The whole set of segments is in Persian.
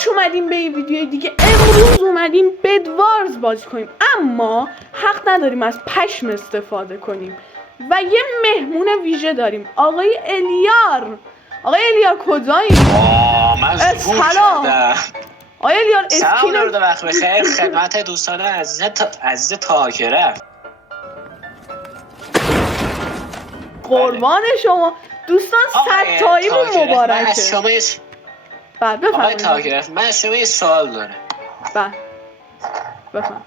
خوش اومدیم به این ویدیوی دیگه. امروز اومدیم بدوارز بازی کنیم، اما حق نداریم از پشم استفاده کنیم و یه مهمون ویژه داریم، آقای الیار. آقای الیار کجایی؟ من زبور کردم. آقای الیار سلام درود وقت بخیر خدمت دوستان عزیز تاکره. قربان شما دوستان، ستاییمون مبارکه. آقای تاکره، من از شما یه سوال دارم. بفهم.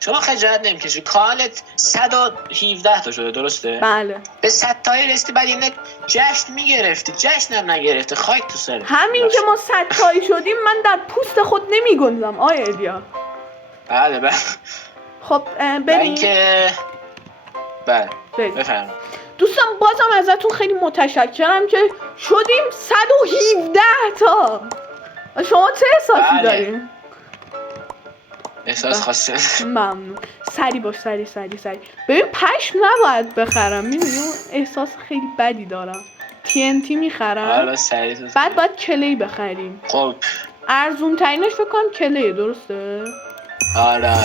شما خجالت نمیکشی کانالت 117 تا شده، درسته؟ بله. به 100 تایی رسیدی، بعد اینه جشن میگرفتی، جشنم نگرفتی، خاک تو سرت. همین که ما 100 تایی شدیم من در پوست خود نمیگنزم آقای الیار. بله. خب بریم که بله بفرمایید. دوستان بازم ازتون خیلی متشکرم که شدیم 117 تا. شما چه احساسی داریم؟ احساس خاصی. ممنون. سری باش، سری. ببین پشم نباید بخرم، میدونی احساس خیلی بدی دارم. TNT میخرم، بعد باید کلی بخریم. خب ارزون ترینش فکر کنم کلیه، درسته؟ آره.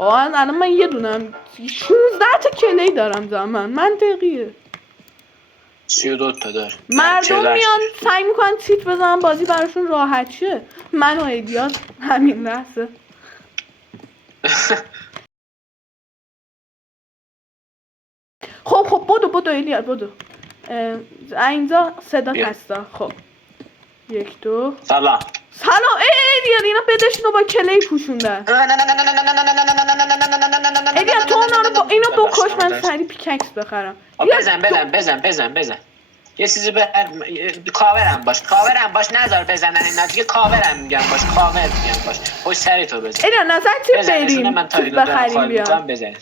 الان من یه دونم 16 تا کلی دارم زمان. منطقیه. 32 تا دار. مردم میان سعی میکنن چیت بزنن بازی براشون راحت شه. من و ایدیار همین لحظه خب بدو ایدیار بدو. اینجا صدا هستا. خب 1 2 سلام ایدیار اینا بدشونو با کلی پوشوندن. ایدیار تو اینو بکش من سری پیککس بخرم. بزن یه چیزی به کاورم باش نذار بزنن اینا دیگه. کاورم میگم باش خوش سری تو بزن. ایدیار نظر چی بریم بخریم بیام.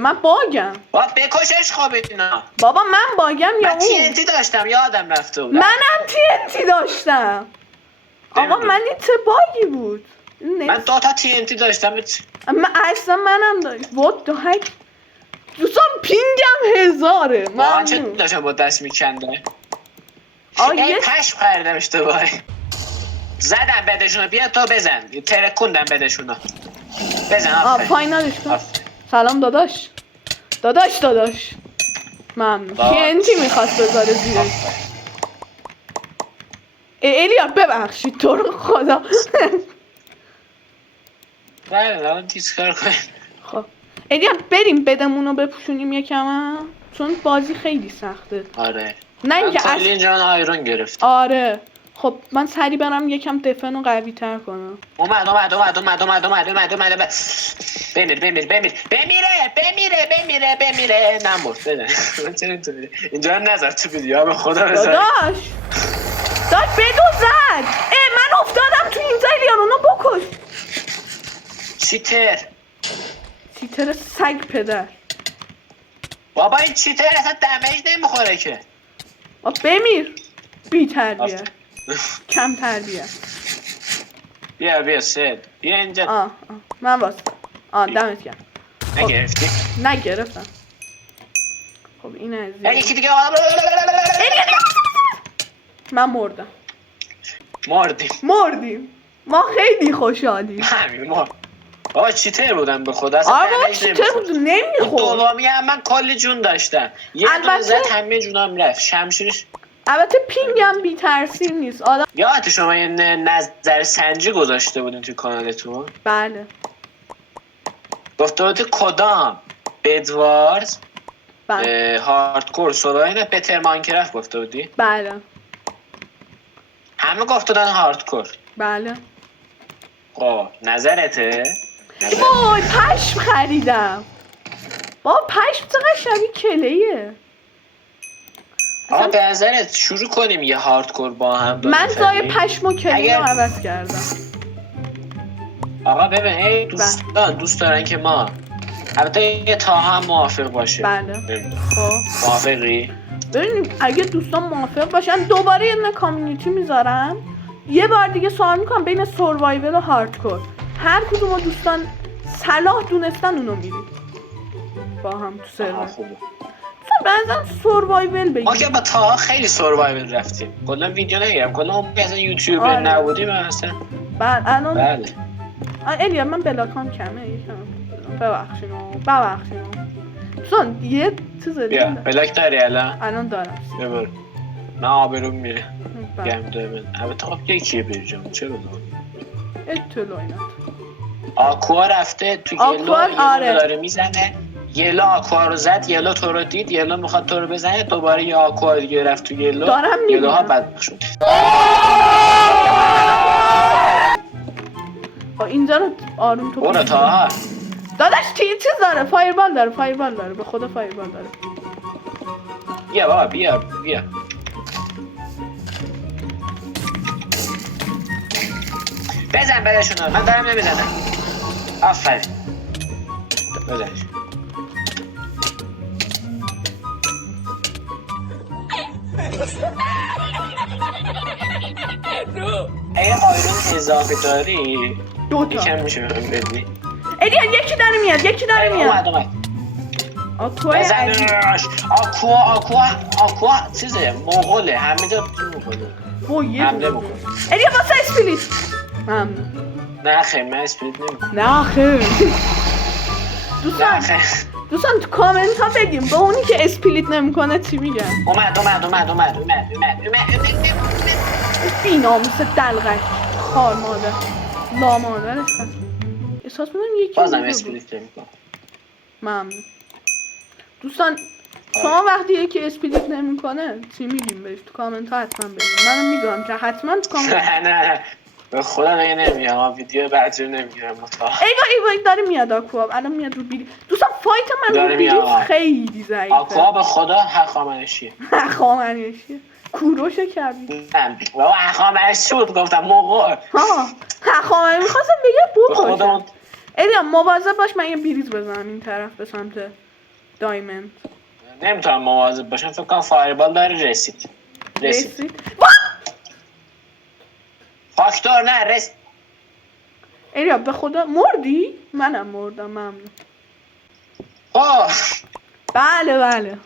من باگم. بابا بکشش خواب اینا. بابا من باگم یا اون؟ من TNT داشتم یادم رفته بود. منم TNT داشتم. آقا من این چه باگی بود؟ من 2 تا TNT داشتم. اصلا منم داشت. what the heck. دوستان پینگم 1000. من چه داشتم با دست میکنده. ای پشم خریدم اشتباهی. زدم بدشونو. بیا تو بزن. ترکوندم بدشونو. بزن. فاینالش کن. سلام داداش. ممنون. TNT میخواست بذاره زیرش. الیار ببخشید تو رو خدا. بله دیسکار کنیم. خب الیار بریم بدمونو بپوشونیم یکم، چون بازی خیلی سخته. آره. نه اینکه کلی اینجا آیرون گرفت. آره. خب من سری برم یکم دفنو قوی تر کنم. اومد. بمیره. نمورد. بزن. چرا اینطوری؟ اینجا نذار تو ویدیو به خدا بزن. داداش بدو زد. من افتادم تو این زلیان. اونو بکش. چیتر سگ پدر. بابا این چیتر اصلا دمیج نمیخوره که. بمیر. بی تربیه. کم تربیه. بیا سید. بیا اینجا. من واسه دمت گرم. نگرفتی؟ نگرفتم. خب این از این. یکی دیگه. من مردم. مردیم. ما خیلی خوشحالیم. همین بابا چیتر بودم به خدا. چیتر بود نمیخورد. دومی هم من کلی جون داشتم. یه دونه زد همه جونم رفت. شمشیرش البته پینگم بی تاثیر نیست. یادت شما یه نظر سنجی گذاشته بودین توی کانالتون؟ بله. گفته بودی کدام بدوارز هاردکور سولو بهتر ماینکرافت گفته بودی؟ بله. همه گفته بودن هاردکور. بله. خب نظرته؟ وای پشم خریدم. بابا پشم چقدر شبیه کلیه. به نظرت شروع کنیم یه هاردکور با هم؟ من جای پشم و کلی رو عوض کردم. آقا ببین دوست دارن که ما البته یه تا هم موافق باشه. بله. خب موافقی؟ ببینیم اگه دوستان موافق باشن دوباره یه کامیونیتی میذارم، یه بار دیگه سوال میکنم بین سروایول و هاردکور. هر کدوم دوستان صلاح دونستن اونو میریم با هم تو سرور. بعضا سوروایول بگیم. ما که با تاها خیلی سوروایول رفتیم. کلا ویدیو نگیرم. کلا اون اصلا یوتیوبر آره. نبودیم اصلا. الان بله. الیا من بلاکام کمه یکم. ببخشینو. دوستان یه چیز بیا بلاک داری الان دارم. ببر. نه آبروم میره. بله. گم داره من. البته خب یکیه برجام. چرا دارم؟ اطلاعی ندارم. آکوا رفته تو یلو آره. داره میزنه. یلو آکوا رو زد، یلو تو رو دید، یلو میخواد تو رو بزنه، دوباره یه آکوا دیگه رفت تو یلو. دارم میبینم. یلوها بد شد. اینجا رو آروم تو برو تاها. داداش چیز داره، فایربال داره، به خدا فایربال داره. بیا بابا بیا. بزن بدشون من دارم نمیزنم. آفرین. بزنش. اگه آیرون اضافه داری دوتا یکم میشه بهم بدی. ایدیان یکی داره میاد اومد آکوای عجیب. بزنش. آکوا چیزه مغوله همه جا میکنه. حمله میکنه. ایدیان واسه اسپلیت ممنون. نه خیر من اسپریت نمیکنم. نه خیر دوستان تو کامنت ها بگیم به اونی که اسپلیت نمیکنه چی میگن. اومد بی ناموس دلغک خار مادر لا مادرش هست. احساس میکنم یکی بازم اسپریت نمیکنم. ممنون. دوستان شما وقتی یکی اسپلیت نمیکنه چی میگیم بهش تو کامنت ها حتما بگیم. منم میدونم که حتما تو کامنت نه به خدا نگه نمیگم ویدیو بعد رو نمیگیرم ایوای داره میاد آکوا الان میاد رو بیری. دوستان فایت من رو بیری خیلی ضعیفه. آکوا به خدا هخامنشیه. کوروش کبیر. بابا هخامنشی بود گفتم مغول. هخامنشی میخواستم بگم خودمون. ایدیان مواظب باش من یه بریز بزنم این طرف به سمت دایموند. نمیتونم مواظب باشم فکر کنم فایربال داره رسید. فاکتور نه رسید. ایدیان به خدا مردی؟ منم مردم ممنون. بله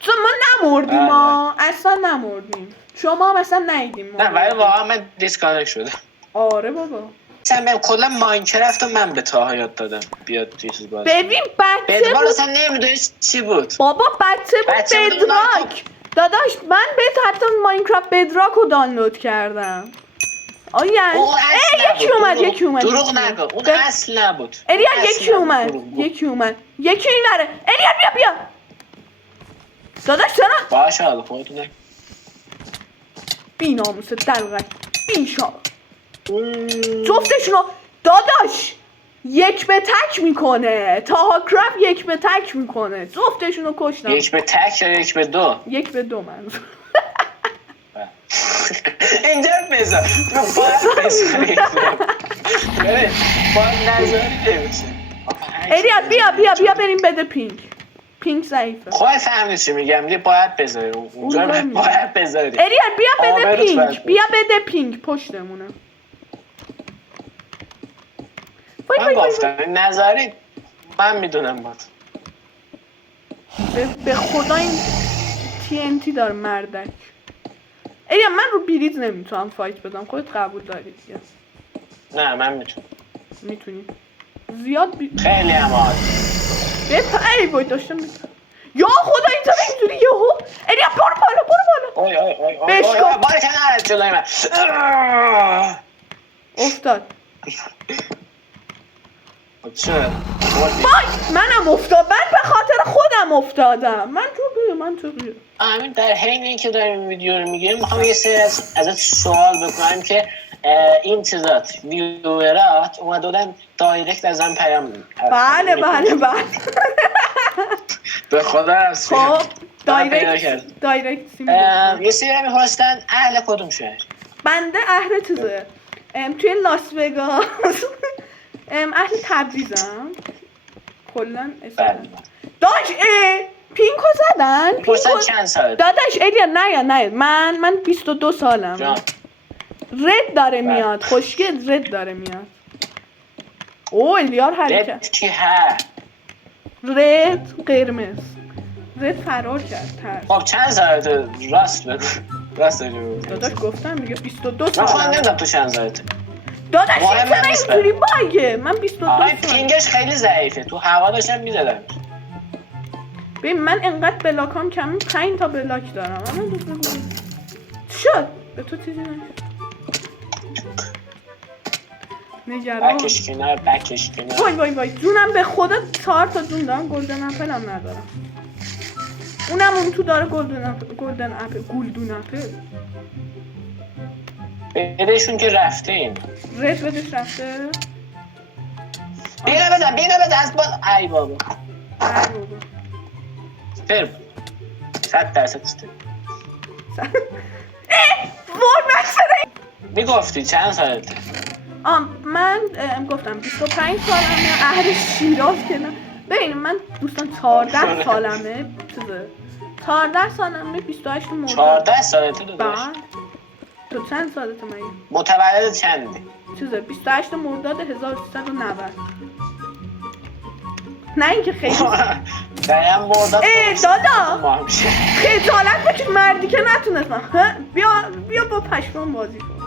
تو ما نمردیم ما اصلا نمردیم. شما هم اصلا نیدیم. نه ولی واقعا من دیسکانکت شدم. آره بابا من کلا ماینکرافت رو من به تاها یاد دادم بیاد توی چیز باز. ببین بچه بدوار اصلا نمیدونی چی بود. بابا بچه بود بدراک. داداش من بهت حتی ماینکرافت بدراک رو دانلود کردم. یکی اومد دروغ نگو اون اصل نبود. ایلیان یکی اومد یکی این نره. ایلیان بیا داداش چرا باشه حالا خودتون نگو. بی ناموس دلغک بیشا جفتشونو داداش یک به تک میکنه. تاها کرافت یک به تک میکنه. جفتشونو کشتم. یک به تک یا یک به دو؟ یک به دو من اینجا بذار باید بذاری باید نظاری نمیشه. ایلیان بیا بریم بده پینک ضعیفه. خواهی فهمید چی میگم دیگه باید بذاری اونجا باید بذاری. ایلیان بیا بده پینک پشتمونه. من گفتم نظری من میدونم باید به خدا این TNT داره مردک. ایلیان من رو بریز نمیتونم فایت بدم. خودت قبول داری دیگه. نه من میتونی زیاد خیلی هم عالی. ای وای داشتم یا خدا اینجا اینجوری یهو ایلیان برو بالا بشکاف باری کنار جلوی من افتاد. چه؟ منم افتاد. من به خاطر خودم افتادم. من تو بیا همین در حین اینکه داریم این ویدیو رو میگیریم میخوام یه سری ازت سوال بکنم که این چیزات ویدیورات اومدن دایرکت ازم پیام میدن. بله به خدا راست خب دایرکت سیم یه سری میخواستن اهل کدوم شهر؟ بنده اهل چیزه توی لاس وگاس. اهل تبریزم کلن اسم داش پینکو زدن. پینکو چند ساله؟ داداش ایلیان نه من 22 سالم. رد داره میاد خوشگل رد داره میاد. ایلیار حرکت رد کی ها؟ رد قرمز رد فرار کرد ترس. خب چند سالته؟ راست بگو. راست بگو. داداش گفتم دیگه 22 من خودم سالم. نمیدونم تو چند سالته. داداش این مهم چرا نیست اینجوری باگه؟ من 22 آقای سالم. پینگش خیلی ضعیفه. تو هوا داشتم میزدم. ببین من انقدر بلاکام کم 5 تا بلاک دارم. شد به تو چیزی نشد. نگران. بکش کنار بکش کنار. وای وای وای جونم به خدا 4 تا جون دارم. گلدن اپل هم ندارم. اونم اون تو داره گلدن اپل گلدون اپل. بدهشون که رفته این. رد بدش رفته. بینه بزن از باز. ای بابا. ای بابا. فرم 100% استر. وای چرا میگفتی چند سالته؟ من گفتم 25 سالمه اهل شیراز که نه. ببین من دوستان 14 سالمه چیزه 14 سالمه 28 مرداد 14 سالته داداش؟ تو چند سالته مگه؟ متولد چنده؟ چیزه 28 مرداد 1390 نه اینکه خیلی دایم مرداد دادا خجالت بکش مردی که نتونستم بیا با پشمان بازی کن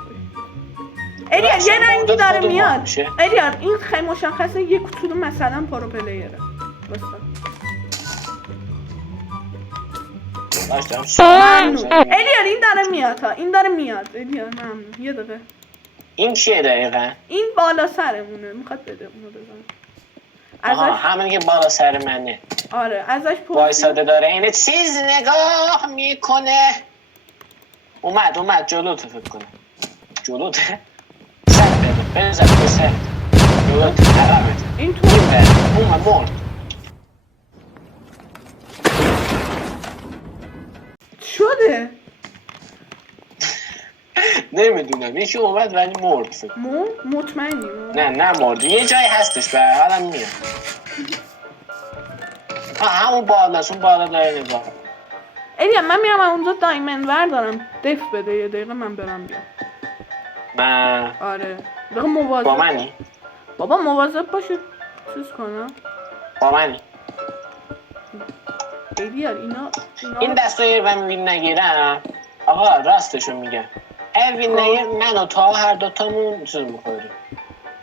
الیار یه رنگی داره میاد الیار این خیلی مشخصه یک کتون مثلا پرو پلیره الیار این داره میاد ها این داره میاد الیار ممنون یه دقیقه این چیه دقیقا؟ این بالا سرمونه میخواد بده اونو بزن همونی که بالا سر منه آره ازش وایساده داره اینه چیز نگاه میکنه اومد جلوته فکر کنه جلوته سر بزن جلوته عربت این تو اومد مرد شده نمیدونم یکی اومد ولی مرد فکر مطمئنی نه مرد یه جایی هستش به حالم میاد همون بالاست اون بالا داره نگاه ایلیا من میرم اونجا دایمند وردارم دف بده یه دقیقه من برم بیام من آره دقیقه مواظب با منی؟ بابا مواظب باشید چیز کنم با منی؟ ایلیا اینا این دستوی من وین نگیرم آقا راستشو میگم اگه وین نگیر من و تا هر دوتامون چیز میخوریم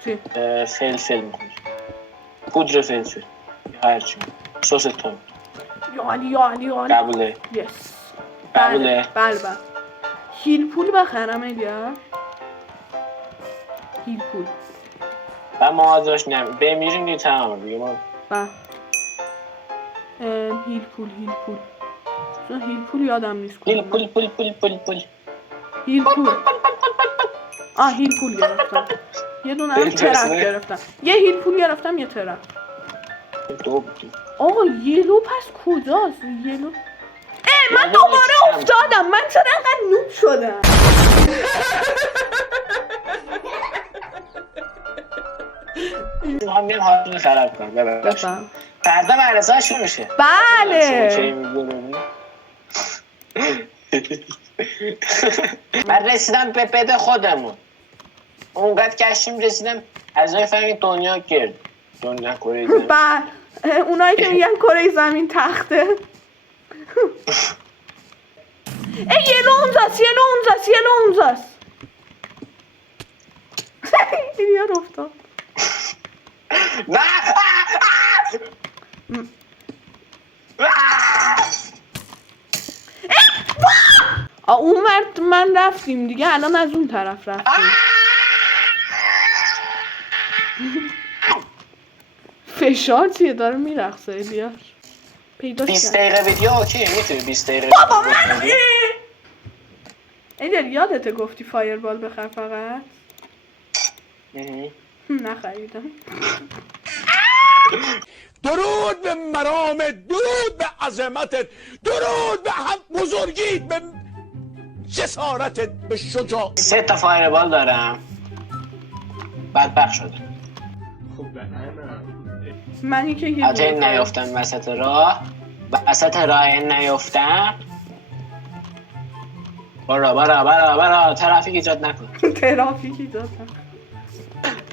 چی؟ فلفل میخوریم پودر فلفل هرچی سس تون یعنی قبوله یس قبوله بله هیل پول بخرم ایلیا هیل پول و ما ازش بمیریم دیگه تمامه دیگه ما هیل پول هیل پول یادم نیست هیل پول هیل پول گرفتم یه دونه هم ترپ گرفتم یه هیل پول گرفتم یه ترپ آقا یلو پس کجاست یلو من دوباره افتادم من چرا انقدر نوب شدم هم میام حالتون خراب کنم بفهم فردا مدرسه شروع میشه بله من رسیدم به بده خودمون اونقدر گشتیم رسیدم از اون فهمید دنیا گرد دنیا کره زمین بله اونایی که میگن کره زمین تخته یلو اونجاست ایلیار افتاد نه اون مرد من رفتیم دیگه الان از اون طرف رفتیم فشار چیه داره میرقصه ایلیار 20 دقیقه ویدیو اوکی میتونی 20 دقیقه بابا من ایلیار یادته گفتی فایربال بخر فقط نخریدم درود به مرامت درود به عظمتت درود به هم بزرگیت به جسارتت به شجاع 3 تا فایربال دارم بدبخت شده منی که حتی نیافتم وسط راه نیافتم برا ترافیک ایجاد نکن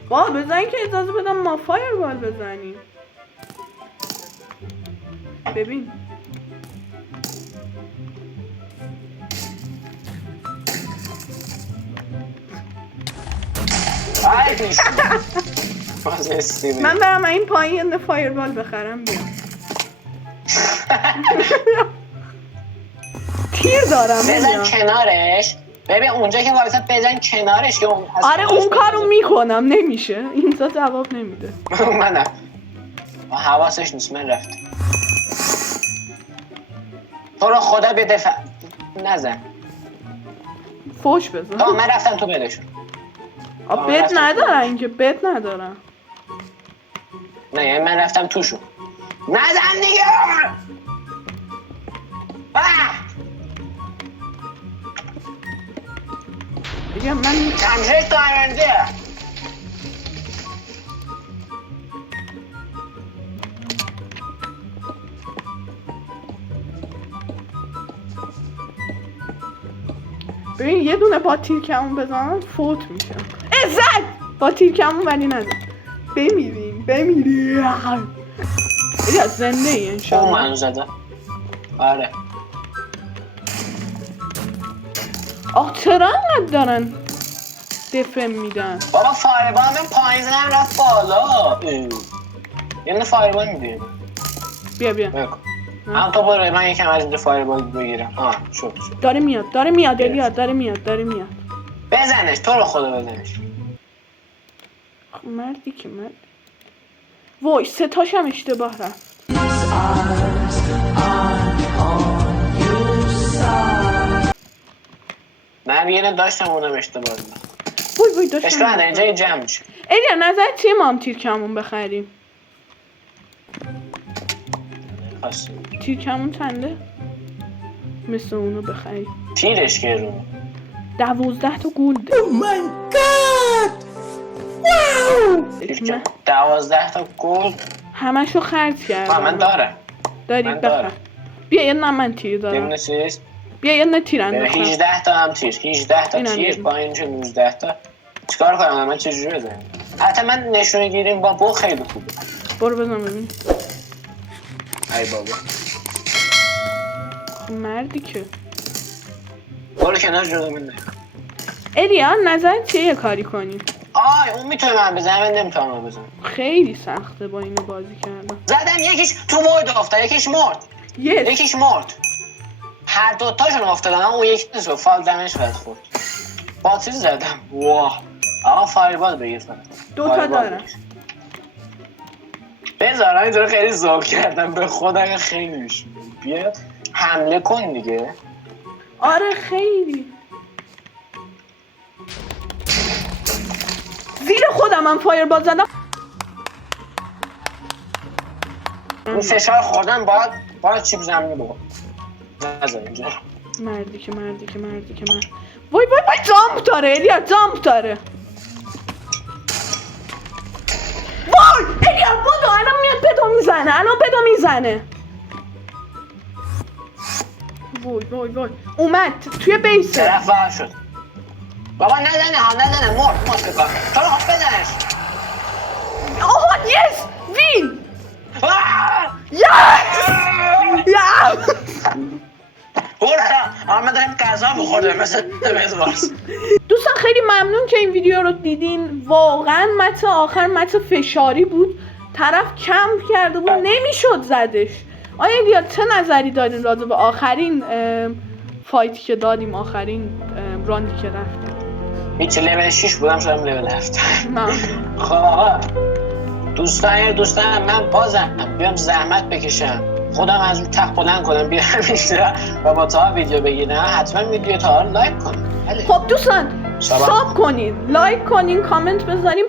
بابا بزنین که اجازه بدم ما فایربال بزنیم ببین باید نیست باز استیوی من برم این پایین یه فایربال بخرم بیام. تیر دارم بزن نمیام. کنارش ببین اونجا که وایسا بزن کنارش که اون آره اون کارو میکنم نمیشه اینجا جواب نمیده. منم حواسش نیست من رفت تو رو خدا به دفع نزن فوش بزن. تا من رفتم تو بدشون بد ندارن اینکه بد ندارن. نه یعنی من رفتم توشون نزن دیگه دیگه من کمشه تایرنده ببین یه دونه با تیر کمون بزنم فوت میشم. زد با تیر کمون ولی نزد. بمیریم یا زنده ای اون انشاءالله. منو زده آره آخ چرا انقدر دارن دفع میدن. بابا فایربال من پایین زدم رفت بالا یه نه فایربال میدیم بیا بکن هم تو برو من یکم از اینجا فایربال بگیرم شد داره میاد الیاد داره میاد. بزنش تو رو خدا بزنش مردی که مرد. وای سه تاشم اشتباه رفت. من یه نه داشتم اونم اشتباه دیدم وای داشتم. اشکال نداره اینجا یه جمع میشه الیا نظر چیه ما هم تیر کمون بخریم؟ تیر کمون چنده؟ مثل اونو بخریم. تیرش گرونه 12 تا گلد. 12 تا گلد همشو خرج کردم. من دارم داری من بخر. دارم. بیا یه نه من تیر یه دارم. نه چیز بیا یه نه تیر انداختم. 18 تا هم تیر 18 تا اینم تیر یه. با اینجا 19 تا چیکار کنم من چجوری بزنم حتی من نشونه گیریم با بو خیلی خوبه برو بزن ببین. ای بابا مردی که برو کنار جلو من نه الیا نظر چیه یه کاری کنیم؟ اون میتونه من بزنم من نمیتونم بزنم خیلی سخته با اینو بازی کردم. زدم یکیش تو مورد افتاد یکیش مرد یکیش مرد هر دوتاشون افتادن اون یکی نیست فال دمش خورد با چیز زدم واه آقا فایربال بگیر فقط 2 تا دارم. بذارم اینطور خیلی ذوق کردم به خدا خیلی میشه بیا حمله کن دیگه آره خیلی زیر خودم من فایربال زدم. این فشار خوردن باید چیپ زمینی بگم نزد اینجا مردی که من وای جامپ داره الیا جامپ داره. وای الیا بودو الان میاد بدو میزنه وای اومد توی بیسه طرف وار شد بابا نزنه مرد بکن تو رو خود بزنش آها یس وین یس من دارم غذا بخورده مثل مزبارس دوستان خیلی ممنون که این ویدیو رو دیدین. واقعا متن آخر متن فشاری بود. طرف کمپ کرده بود نمیشد زدش. آیا الیا چه نظری دارین راجع به آخرین فایتی که دادیم آخرین راندی که رفتیم؟ هیچ لول 6 بودم شدم لول 7 نه خب آقا دوستان من بازم بیام زحمت بکشم خودم از اون تخت بلند کنم بیام اینجا و با تا ویدیو بگیرم حتما ویدیو تا رو لایک کنم. خب دوستان ساب کنین لایک کنین کامنت بذاریم